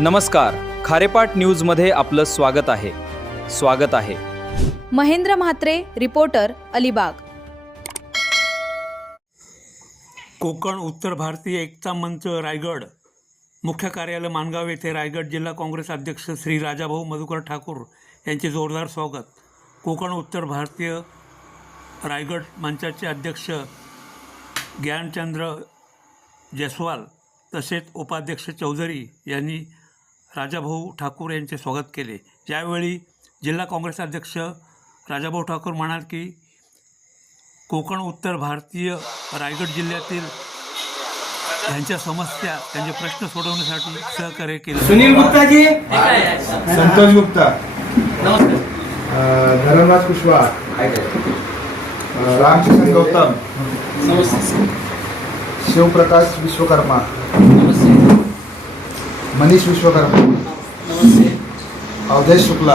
नमस्कार, खारेपाट न्यूजमध्ये आपलं स्वागत आहे। महेंद्र म्हात्रे, रिपोर्टर, अलिबाग। कोकण उत्तर भारतीय एकता मंच रायगड मुख्य कार्यालय माणगाव येथे रायगड जिल्हा काँग्रेस अध्यक्ष श्री राजाभाऊ मधुकर ठाकूर यांचे जोरदार स्वागत। कोकण उत्तर भारतीय रायगड मंचाचे अध्यक्ष ज्ञानचंद्र जयस्वाल तसेच उपाध्यक्ष चौधरी यांनी राजाभाऊ ठाकूर यांचे स्वागत केले। यावेळी जिल्हा काँग्रेस अध्यक्ष राजाभाऊ ठाकूर म्हणाले की कोकण उत्तर भारतीय रायगड जिल्ह्यातील यांच्या समस्या त्यांचे प्रश्न सोडवण्यासाठी सहकार्य केले। सुनील गुप्ता जी, संतोष गुप्ता, नमस्कार। धर्मराज कुशवाहा, रामकिशन गौतम, शिवप्रकाश विश्वकर्मा, मनीष विश्वकर्मा, अवधेश शुक्ला,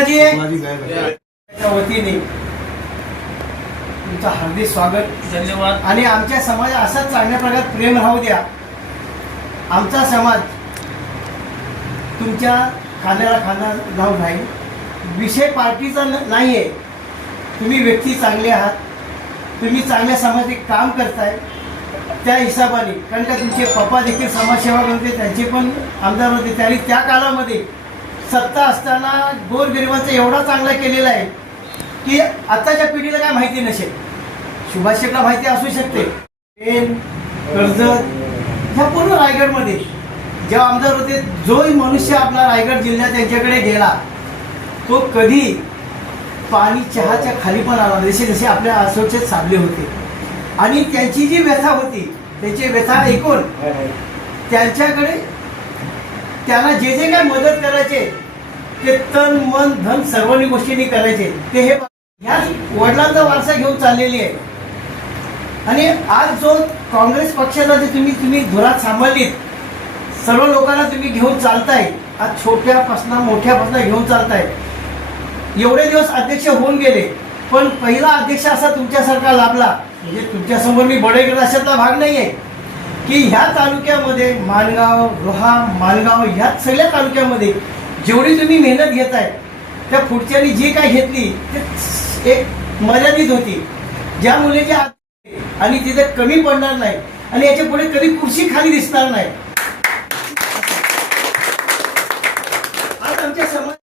जी गायब वतीने तुमचं हार्दिक स्वागत, धन्यवाद। आणि आमच्या समाज असाच चांगल्या प्रकारे प्रेम राहू द्या। आमचा समाज तुमच्या खांद्याला खांदा लावून राहील। विषय पार्टीचा नाही आहे, तुम्ही व्यक्ती चांगले आहात, तुम्ही चांगल्या सामाजिक काम करताय त्या हिशोबाने, कारण का तुमचे पप्पा देखील समाजसेवा करते, त्यांचे पण आमदार होते, त्यांनी त्या काळामध्ये सत्ता असताना गोरगरिबांचा एवढा चांगला केलेला आहे की आताच्या पिढीला काय माहिती नसेल। सुभाष शेठला माहिती असू शकते, कर्जत ह्या पूर्ण रायगडमध्ये जेव्हा आमदार होते, जोही मनुष्य आपला रायगड जिल्ह्यात त्यांच्याकडे गेला तो कधी पाणी चहाच्या खाली पण आला, जसे जसे आपल्या असोचेत साधले होते। आणि त्यांची जी व्यथा होती, त्याची व्यथा ऐकून त्यांच्याकडे त्यांना जे जे काय मदत करायचे ते तन मन धन सर्व गोष्टींनी करायचे। ते हे ह्या वडिलांचा वारसा घेऊन चाललेली आहे। आणि आज जो काँग्रेस पक्षाला जे तुम्ही धुरात सांभाळलीत, सर्व लोकांना तुम्ही घेऊन चालताय, आज छोट्यापासून मोठ्यापासून घेऊन चालताय। एवढे दिवस अध्यक्ष होऊन गेले, पण पहिला अध्यक्ष असा तुमच्यासारखा लाभला, म्हणजे तुमच्यासमोर मी बडेगड अशातला भाग नाही आहे की ह्या तालुक्यामध्ये माणगाव, रोहा, माणगाव ह्या सगळ्या तालुक्यामध्ये जेवढी तुम्ही मेहनत घेताय त्या पुढच्यानी जी काय घेतली ते एक मर्यादित होती, ज्या मुलीचे आणि तिथे कमी पडणार नाही आणि याच्या पुढे कधी कुर्सी खाली दिसणार नाही। आज आमच्या समाज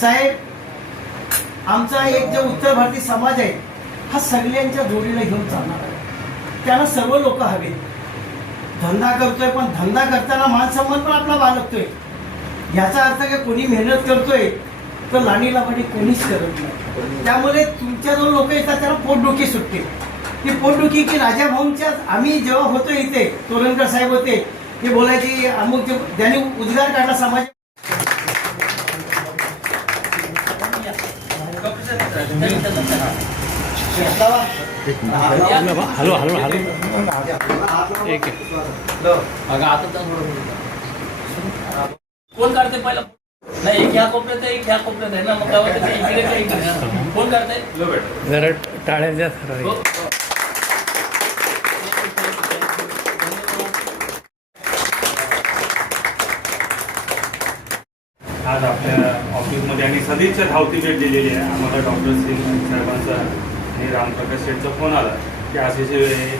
साहेब, आमचा एक जो उत्तर भारतीय समाज आहे हा सगळ्यांच्या जोडीला घेऊन चालणार आहे। त्यांना सर्व लोक हवे। धंदा करतोय पण धंदा करताना मान सन्मान पण आपला बाळगतोय। याचा अर्थ काय कोणी मेहनत करतोय तर लाणीला पाठी कोणीच करत नाही। त्यामुळे तुमच्या जो लोक येतात त्याला पोटडुखी सुटते। ती पोटडुखी की राजाभाऊंच्या आम्ही जेव्हा होतो इथे, तोरणकर साहेब होते, ते बोलायचे अमुक जे त्यांनी उद्गार काढला समाज हॅलो हॅलो हॅलो एक कोण काढते पहिला? नाही, एक ह्या कोपऱ्यात आहे, एक ह्या कोपऱ्यात आहे ना, मग गावात इकडे काय इकडे कोण काढताय? जरा टाळ्या द्या। आज आपल्या ऑफिसमध्ये आणि सदिच्छा धावती भेट दिलेली आहे आम्हाला। डॉक्टर सिंग साहेबांचा आणि रामप्रकाश शेठचा फोन आला की असे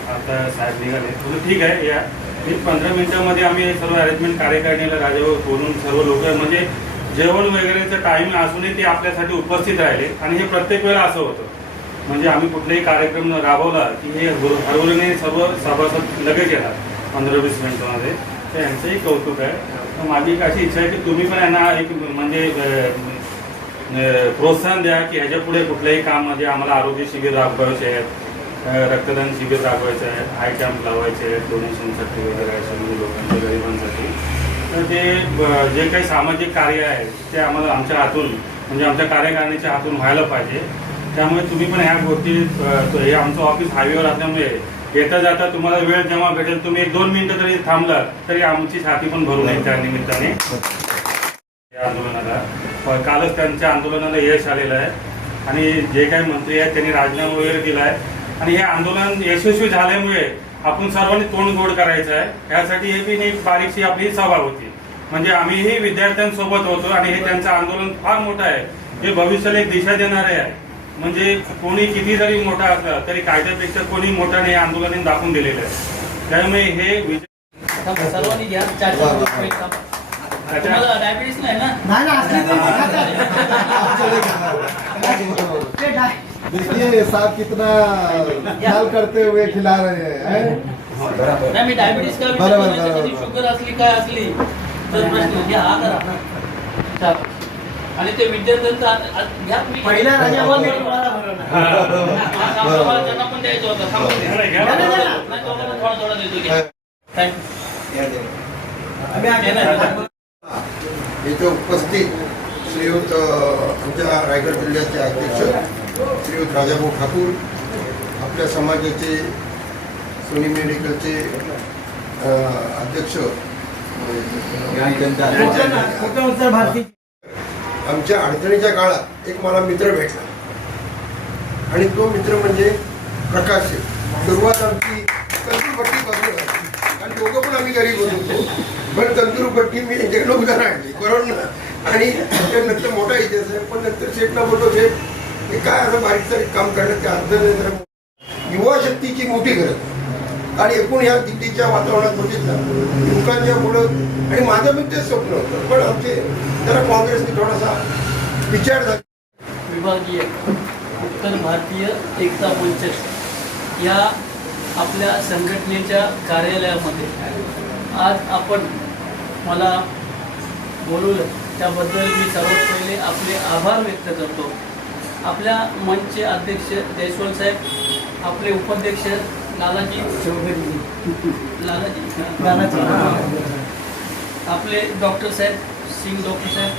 आता साहेब निघाले। म्हणजे ठीक आहे, या 15 मिनिटामध्ये आम्ही सर्व अरेंजमेंट कार्यकारिणीला राजाभाऊ बोलून सर्व लोक म्हणजे जेवण वगैरेचं टाईम असूनही ते आपल्यासाठी उपस्थित राहिले। आणि हे प्रत्येक वेळा असं होतं, म्हणजे आम्ही कुठलाही कार्यक्रम राबवला की हे हरवल्याने सर्व सभासद लगेच येतात 15-20 मिनिटामध्ये। तर यांचंही कौतुक आहे। तर माझी एक अशी इच्छा आहे की तुम्ही पण यांना एक म्हणजे प्रोत्साहन द्या की ह्याच्या पुढे कुठल्याही काम म्हणजे आम्हाला आरोग्य शिबिर राबवायचे आहेत, रक्तदान शिबिर राबवायचं आहे, आय कॅम्प लावायचे आहेत, डोनेशनसाठी वगैरे अशा म्हणजे लोकांच्या गरिबांसाठी। तर ते जे काही सामाजिक कार्य आहे ते आम्हाला आमच्या हातून म्हणजे आमच्या कार्यकारिणीच्या हातून व्हायला पाहिजे। त्यामुळे तुम्ही पण ह्या गोष्टी, हे आमचं ऑफिस हायवेवर असल्यामुळे येता जाता तुम्हाला वेळ जेव्हा भेटेल तुम्ही 1-2 मिनिटं जरी थांबलात तरी आमची छाती पण भरून येईल त्या निमित्ताने। या आंदोलनाला कालच त्यांच्या आंदोलनाला यश आलेलं आहे आणि जे काही मंत्री आहेत त्यांनी राजीनामा वगैरे दिला आहे आणि हे आंदोलन यशस्वी झाल्यामुळे आपण सर्वांनी तोंड गोड करायचं आहे. यासाठी हे बी एक बारीकशी आपली सभा होती. म्हणजे आम्हीही विद्यार्थ्यांसोबत होतो आणि हे त्यांचं आंदोलन फार मोठं आहे. हे भविष्याला एक दिशा देणारे आहे. म्हणजे कोणी किती जरी मोठा असला तरी कायद्यापेक्षा कोणी मोठा नाही आंदोलन दाखवून दिलेलं आहे. त्यामुळे हे सर्वांनी घ्या. तुम्हाला डायबिटीस नाही ना? नाही ना, असली तरी ते खातात. ते डाय- देखिए साहब कितना ख्याल करते हुए खिला रहे हैं. नाही, मी डायबिटीस का विचार बरोबर, करायचं, बरोबर. कधी शुगर असली काय असली तर प्रश्न घ्या. हा करा. चालेल. आणि ते विद्यार्थ्यांचा घ्या तुम्ही. पहिल्या राजावर मी तुम्हाला भरवणार. आम्हाला त्यांना पण द्यायचं होतं. थांबा. घ्या. नाही, तो मला थोडा थोडा देतो. घ्या. थँक्यू. आम्ही आज- इथे उपस्थित श्रीयुत आमच्या रायगड जिल्ह्याचे अध्यक्ष श्रीयुत राजाभाऊ ठाकूर, आपल्या समाजाचे सोनी मेडिकलचे अध्यक्ष कोकण उत्तर भारती आमच्या अडचणीच्या काळात एक मला मित्र भेटला आणि तो मित्र म्हणजे प्रकाश शेठ. सुरुवात आमची तंदूरपट्टीपासून झाली आणि दोघं पण आम्ही गरीब होतो. पण तंदूरपट्टी मी यांच्याकडे उदाहरण आणली करोना आणि नंतर मोठा इतिहास आहे. पण नंतर शेठला बोलतो शेठ हे काय असं बारीक सारीक काम करण्याचे अर्थ नाही. जरा युवा शक्तीची मोठी गरज आणि एकूण ह्या दिल्लीच्या वातावरणात बघितलं युवकांच्या मुलं आणि माझं पण तेच स्वप्न होतं. पण आमचे जरा काँग्रेसने थोडासा विचार झाला. विभागीय उत्तर भारतीय एकता मंच या आपल्या संघटनेच्या कार्यालयामध्ये आज आपण मला बोलवलं त्याबद्दल मी सर्वात पहिले आपले आभार व्यक्त करतो. आपल्या मंचचे अध्यक्ष जयस्वाल साहेब, आपले उपाध्यक्ष लालाजी आपले डॉक्टर साहेब सिंग, डॉक्टर साहेब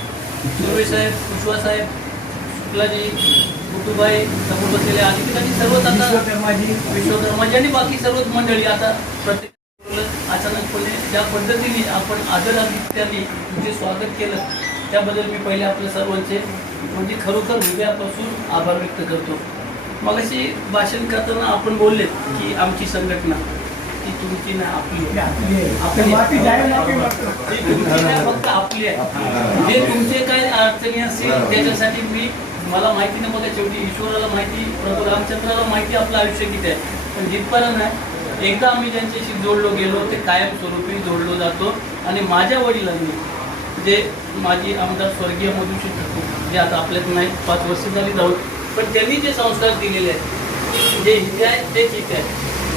सुर्वे साहेब, कुशवा साहेब, शुक्लाजी, कुटुबाई, समोर बसलेले अधिकारी सर्वच आता विश्वकर्माजी आणि बाकी सर्वच मंडळी आता प्रत्येक अचानकपणे ज्या पद्धतीने आपण आदरातिथ्याने तुमचे स्वागत केलं त्याबद्दल मी पहिले आपल्या सर्वांचे म्हणजे खरोखर हृदयापासून आभार व्यक्त करतो. मगाशी भाषण करताना आपण बोलले की आमची संघटना ती तुमची नाही आपली आहे. माफी जाहीर माफी ती तुमची नाही फक्त आपली आहे. जे तुमचे काय अडचणी असतील त्याच्यासाठी मला माहिती नाही. बघा शेवटी ईश्वराला माहिती, प्रभू रामचंद्राला माहिती आपलं आयुष्य किती आहे. पण जिथपर्यंत आहे एकदा आम्ही ज्यांच्याशी जोडलो गेलो ते कायमस्वरूपी जोडलो जातो. आणि माझ्या वडिलांनी जे माजी आमदार स्वर्गीय मधुश्री ठाकूर जे आता आपल्यात नाही 5 वर्ष झाली जाऊन, पण त्यांनी जे संस्कार दिलेले आहेत जे इथे आहे तेच इथे आहे.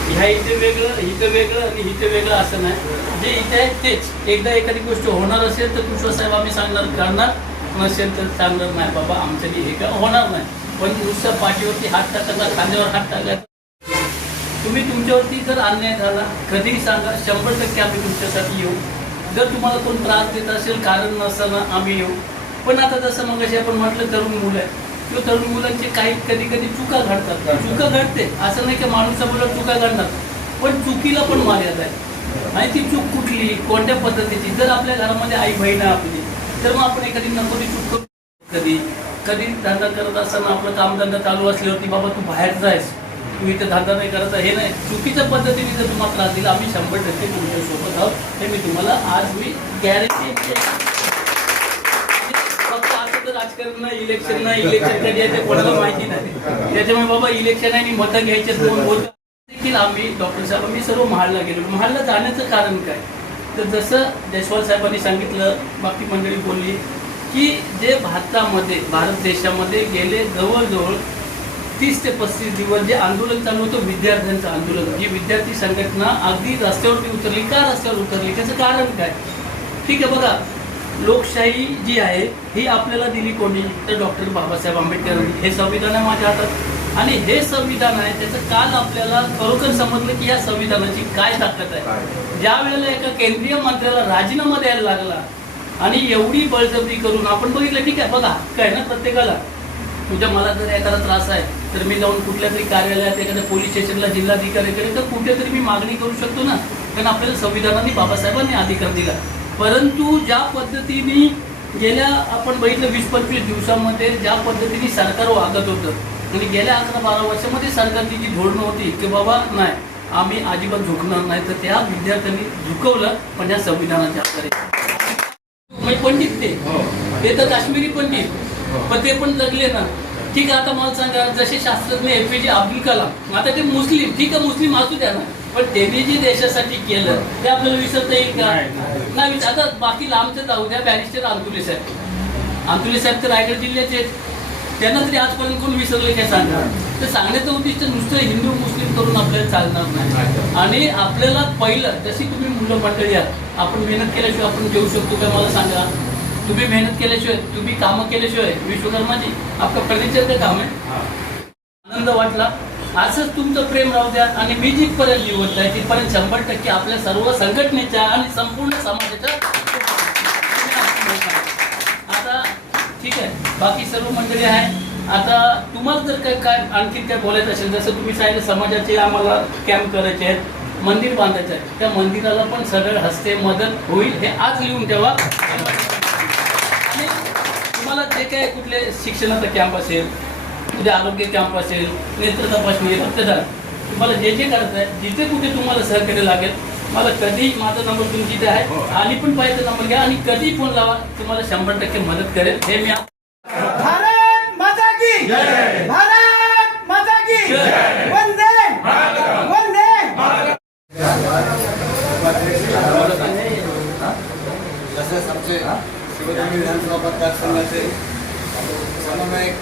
ह्या इथे वेगळं, इथं वेगळं आणि इथे वेगळं असं नाही. जे इथे आहे तेच. एकदा एखादी गोष्ट होणार असेल तर कुशवासाहेब आम्ही सांगणार करणार, नसेल तर सांगणार नाही बाबा आमच्यानी हे काय होणार नाही. पण नुसत्या पाठीवरती हात टाकायचा, खांद्यावर हात टाकायचा. तुम्ही तुमच्यावरती जर अन्याय झाला कधीही सांगा, 100% आम्ही तुमच्यासाठी येऊ. जर तुम्हाला कोण त्रास देत असेल कारण नसताना आम्ही येऊ. पण आता जसं मगाशी आपण म्हटलं तरुण मुलं आहे किंवा तरुण मुलांचे काही कधी कधी चुका घडतात. चुका घडते असं नाही की माणूस मुलं चुका घडणार, पण चुकीला पण मर्यादा आहे. आणि ती चूक कुठली कोणत्या पद्धतीची जर आपल्या घरामध्ये आई बहीण आपली तर मग आपण एखादी नको ती चूक करू. कधी धंदा करत असताना आपलं कामधंदा चालू असल्यावरती बाबा तू बाहेर जायस, तू इथं धंदा नाही करायचा, हे नाही. चुकीच्या पद्धतीने जर तुम्हाला त्रास दिला आम्ही 100% तुमच्यासोबत आहोत हे मी तुम्हाला आज मी गॅरंटी. फक्त आता तर राजकारण नाही, इलेक्शन नाही, इलेक्शन कधी आहे ते कोणाला माहिती नाही. त्याच्यामुळे बाबा इलेक्शन आहे आणि मतं घ्यायचे देखील आम्ही डॉक्टर साहेब आम्ही सर्व महाडला गेलो. महाडला जाण्याचं कारण काय तर जसं जयस्वाल साहेबांनी सांगितलं, बाकी मंडळी बोलली की जे भारत देशामध्ये गेले जवळजवळ 30 ते 35 दिवस जे आंदोलन चालू होतं विद्यार्थ्यांचं आंदोलन, जी विद्यार्थी संघटना अगदी रस्त्यावरती उतरली. का रस्त्यावर उतरली त्याचं कारण काय? ठीक आहे बघा, लोकशाही जी आहे ही आपल्याला दिली कोणी तर डॉक्टर बाबासाहेब आंबेडकरांनी. हे संविधान आहे माझ्या हातात आणि हे संविधान आहे त्याचं काल आपल्याला खरोखर समजलं की या संविधानाची काय ताकद आहे. ज्या वेळेला एका केंद्रीय मंत्र्याला राजीनामा द्यायला लागला आणि एवढी बळजबरी करून आपण बघितलं. ठीक आहे बघा हक्क आहे ना प्रत्येकाला. तुझ्या मला जर एखादा त्रास आहे तर मी जाऊन कुठल्या तरी कार्यालयात एखाद्या पोलीस स्टेशनला जिल्हाधिकाऱ्याकडे तर कुठेतरी मी मागणी करू शकतो ना, कारण आपल्याला संविधानाने बाबासाहेबांनी अधिकार दिला. परंतु ज्या पद्धतीने गेल्या आपण बघितलं 20-25 दिवसांमध्ये ज्या पद्धतीने सरकार वागत होतं आणि गेल्या 11-12 वर्षामध्ये सरकारची जी धोरणं होती की बाबा नाही आम्ही अजिबात झुकणार नाही. तर त्या विद्यार्थ्यांनी झुकवलं पण या संविधानाच्या आधारे. पंडित ते तर काश्मीरी पंडित पण ते पण जगले ना. ठीक आहे, आता मला सांगा, जसे शास्त्रज्ञ APJ अब्दुल कलाम, आता ते मुस्लिम, ठीक आहे मुस्लिम असू द्या ना, पण त्यांनी जे देशासाठी केलं ते आपल्याला विसरता येईल का? नाही. आता बाकी लांबचं जाऊ द्या, बॅरिस्टर अंतुले साहेब तर रायगड जिल्ह्याचे, त्यांना तरी आजपर्यंत कोण विसरले काय सांगा? तर सांगण्याचं उद्दिष्ट नुसतं हिंदू मुस्लिम करून आपल्याला चालणार नाही. आणि आपल्याला पहिलं, जशी तुम्ही मुलं मंडळी आहात, आपण मेहनत केल्याशिवाय आपण जेवू शकतो का मला सांगा? तुम्ही मेहनत केल्याशिवाय, तुम्ही कामं केल्याशिवाय, विश्वकर्माजी आपलं फर्निचरचं काम आहे. आनंद वाटला. असंच तुमचं प्रेम राहू द्या. आणि मी जिथपर्यंत निवडत आहे तिथपर्यंत 100% आपल्या सर्व संघटनेच्या आणि संपूर्ण समाजाच्या. आता ठीक आहे, बाकी सर्व मंडळी आहे. आता तुम्हाला जर काय आणखी काय बोलायचं असेल, जसं तुम्ही सांगितलं समाजाचे आम्हाला कॅम्प करायचे आहेत, मंदिर बांधायचं आहे, त्या मंदिराला पण सगळं हस्ते मदत होईल हे आज लिहून ठेवा. आणि तुम्हाला जे काय कुठले शिक्षणाचा कॅम्प असेल, उद्या आरोग्य कॅम्प असेल, नेत्र तपासणी, रक्तदान, तुम्हाला जे करायचं आहे, जिथे कुठे तुम्हाला सहकार्य लागेल, मला कधी माझा नंबर तुमची इथे आहे, आणि पण पाहिजे नंबर घ्या आणि कधी फोन लावा, तुम्हाला 100% मदत करेल. हे मी भारत माता की जय. भारत माता की जय. वंदे वंदे. तसेच आमचे शिवधर्मी विधानसभा मतदारसंघाचे समन्वयक